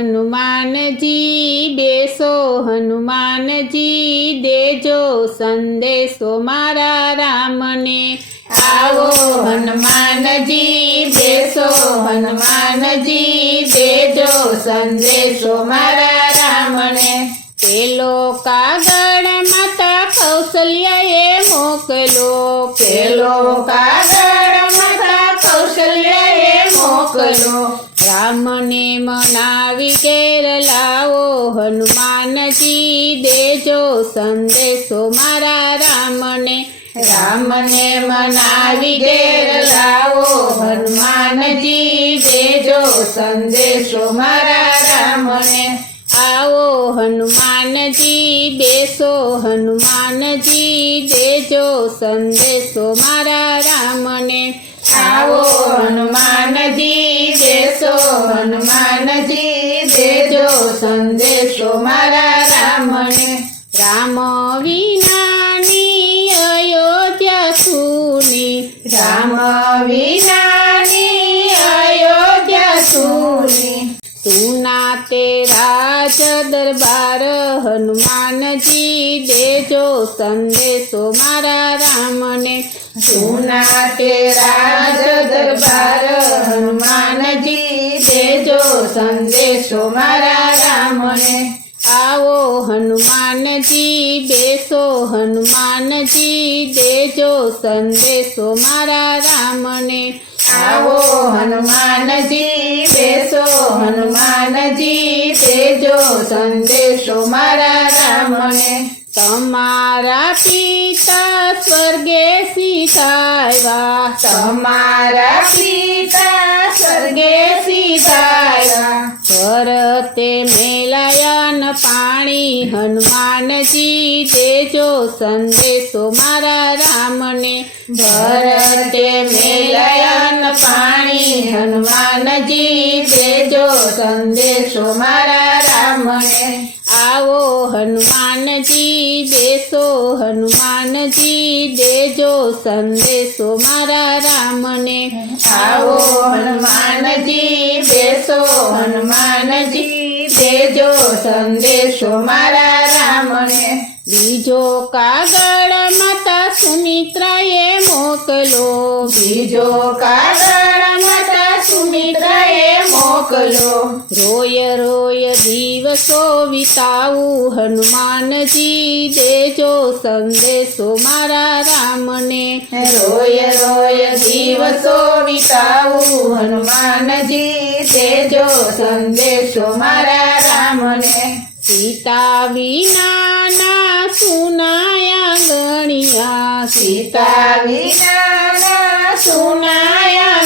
હનુમાનજી બેસો હનુમાનજી દેજો સંદેશો મારા રામને આવો હનુમાનજી બેસો હનુમાનજી દેજો સંદેશો મારા રામને પેલો કાગળ માતા કૌશલ્યાએ મોકલો પેલો કાગળ માતા કૌશલ્યાએ મોકલો રામને મનાવી ઘેર લાવો હનુમાનજી દેજો સંદેશો મારા રામને રામને મનાવી ઘેર લાવો હનુમાનજી દેજો સંદેશો મારા રામને આવો હનુમાનજી બેસો હનુમાનજી દેજો સંદેશો મારા રામને આવો હનુમાનજી બેસો હનુમાનજી દેજો સંદેશો મારા રામને રામ વિનાની અયોધ્યા સુની રામ વિનાની અયોધ્યા સુની સુના તે રાજ દરબાર હનુમાનજી દેજો સંદેશો મારા રામને સુના તે રાજ દરબાર હનુમાનજી દેજો સંદેશો મારા રામને આવો હનુમાનજી બેસો હનુમાનજી દેજો સંદેશો મારા રામને આવો હનુમાનજી બેસો હનુમાનજી દેજો સંદેશો મારા રામને તમારા પિતા સ્વર્ગે સીધાવ્યા તમારા પિતા સ્વર્ગે સીધાવ્યા ભરતે મેલાયન પાણી હનુમાનજી દેજો સંદેશો મારા રામને ભરતે મેલાયન પાણી હનુમાનજી દેજો સંદેશો મારા રામને આવો હનુમાનજી બેસો હનુમાનજી દેજો સંદેશો મારા રામને આવો હનુમાનજી બેસો હનુમાનજી દેજો સંદેશો મારા રામને બીજો કાગળ માતા સુમિત્રાએ મોકલો બીજો કાગળ માતા સુમિત્રાએ મોકલો રોય રોય દિવસો વિતાવું હનુમાનજી દેજો સંદેશો મારા રામને રોય રોય દિવસો વિતાવું હનુમાનજી દેજો સંદેશો મારા રામને સીતા વિનાના સુનાયા ગણિયા સીતા વિનાના સુનાયા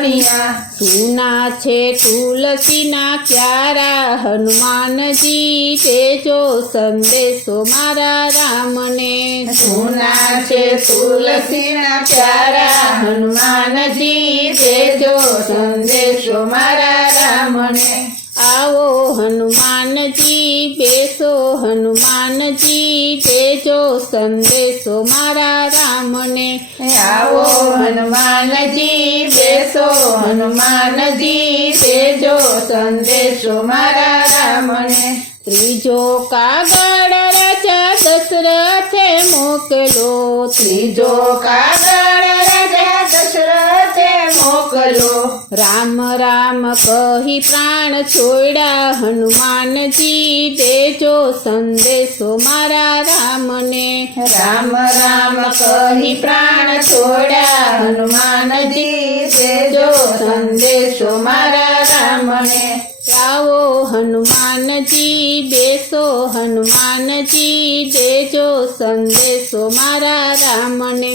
ગણિયા સુના છે તુલસીના ક્યારા હનુમાનજી દેજો સંદેશો મારા રામને સુના છે તુલસીના ક્યારા હનુમાનજી દેજો સંદેશો મારા રામને આવો હનુમાનજી બેસો હનુમાનજી દેજો સંદેશો મારા રામને આવો હનુમાનજી બેસો હનુમાનજી દેજો સંદેશો મારા રામને ત્રીજો કાગળ રાજા દશરથે મોકલો ત્રીજો કાગળ રાજા દશરથે મોકલો રામ રામ કહી પ્રાણ છોડ્યા હનુમાનજી દેજો સંદેશો મારા રામને રામ રામ કહી પ્રાણ છોડ્યા હનુમાનજી દેજો સંદેશો મારા રામને આવો હનુમાનજી બેસો હનુમાનજી દેજો સંદેશો મારા રામને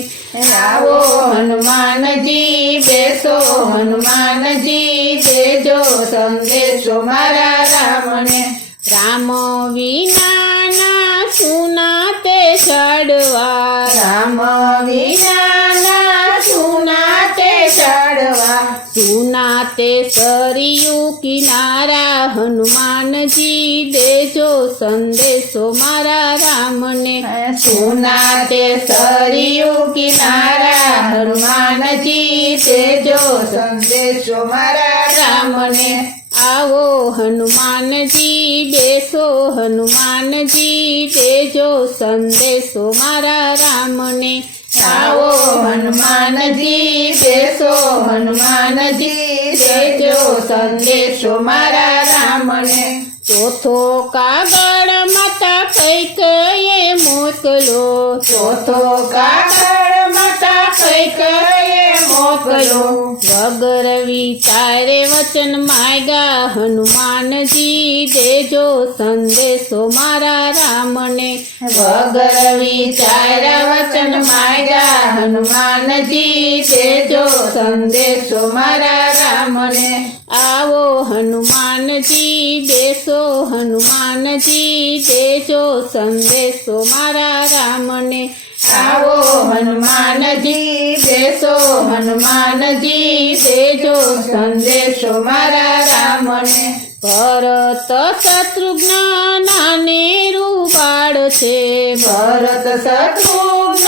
આવો હનુમાનજી બેસો હનુમાનજી દેજો સંદેશો મારા રામને રામ વિનાના સુના તે ચડવા રામ વિનાના સુના તે ચડવા સુના તે સરયુ કિનારા હનુમાનજી દેજો સંદેશો મારા રામને સુના તે સરયુ કિનારા હનુમાનજી દેજો સંદેશો મારા રામને આવો હનુમાનજી બેસો હનુમાનજી દેજો સંદેશો મારા રામને આવો હનુમાનજી બેસો હનુમાનજી દેજો સંદેશો મારા રામને ચોથો કાગળ માતા કૈકેયીએ મોકલો ચોથો કાગળ માતા કૈકેયીએ મોકલો વગર વિચારે વચન માગ્યા હનુમાનજી દેજો સંદેશો મારા રામને વગર વિચાર્યા વચન માગ્યા હનુમાનજી દેજો સંદેશો મારા રામને આવો હનુમાનજી બેસો હનુમાનજી દેજો સંદેશો મારા રામને આવો હનુમાનજી બેસો હનુમાનજી દેજો સંદેશો મારા રામને ભરત શત્રુઘ્ન નાને રૂપાળ છે ભરત શત્રુઘ્ન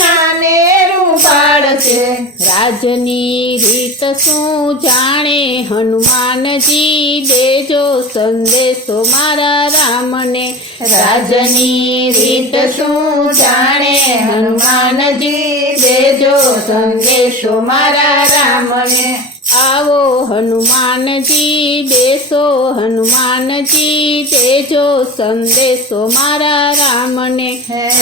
નાને રૂપાળ છે રાજની રીત શું જાણે હનુમાનજી દેજો સંદેશો મારા રામને રાજની રીત શું જાણે હનુમાનજી દેજો સંદેશો મારા રામને આવો હનુમાનજી બેસો હનુમાનજી દેજો સંદેશો મારા રામને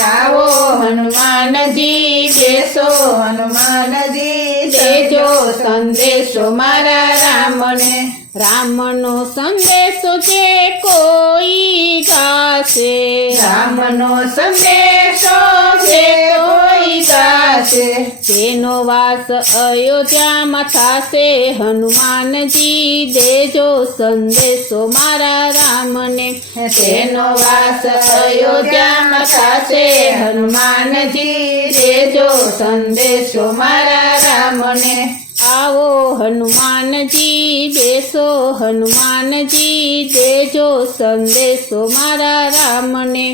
આવો હનુમાનજી બેસો હનુમાનજી દેજો સંદેશો મારા રામને રામનો સંદેશો જે કોઈ ગાશે રામનો સંદેશો જે કોઈ ગાશે તેનો વાસ અયોધ્યામાં થશે હનુમાનજી દેજો સંદેશો મારા રામને તેનો વાસ અયોધ્યામાં થશે હનુમાનજી દેજો સંદેશો મારા રામને આવો હનુમાનજી બેસો હનુમાનજી દેજો સંદેશો મારા રામને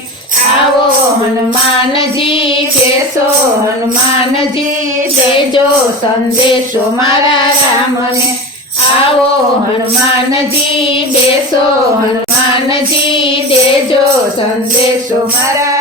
આવો હનુમાનજી બેસો હનુમાનજી દેજો સંદેશો મારા રામને આવો હનુમાનજી બેસો હનુમાનજી દેજો સંદેશો મારા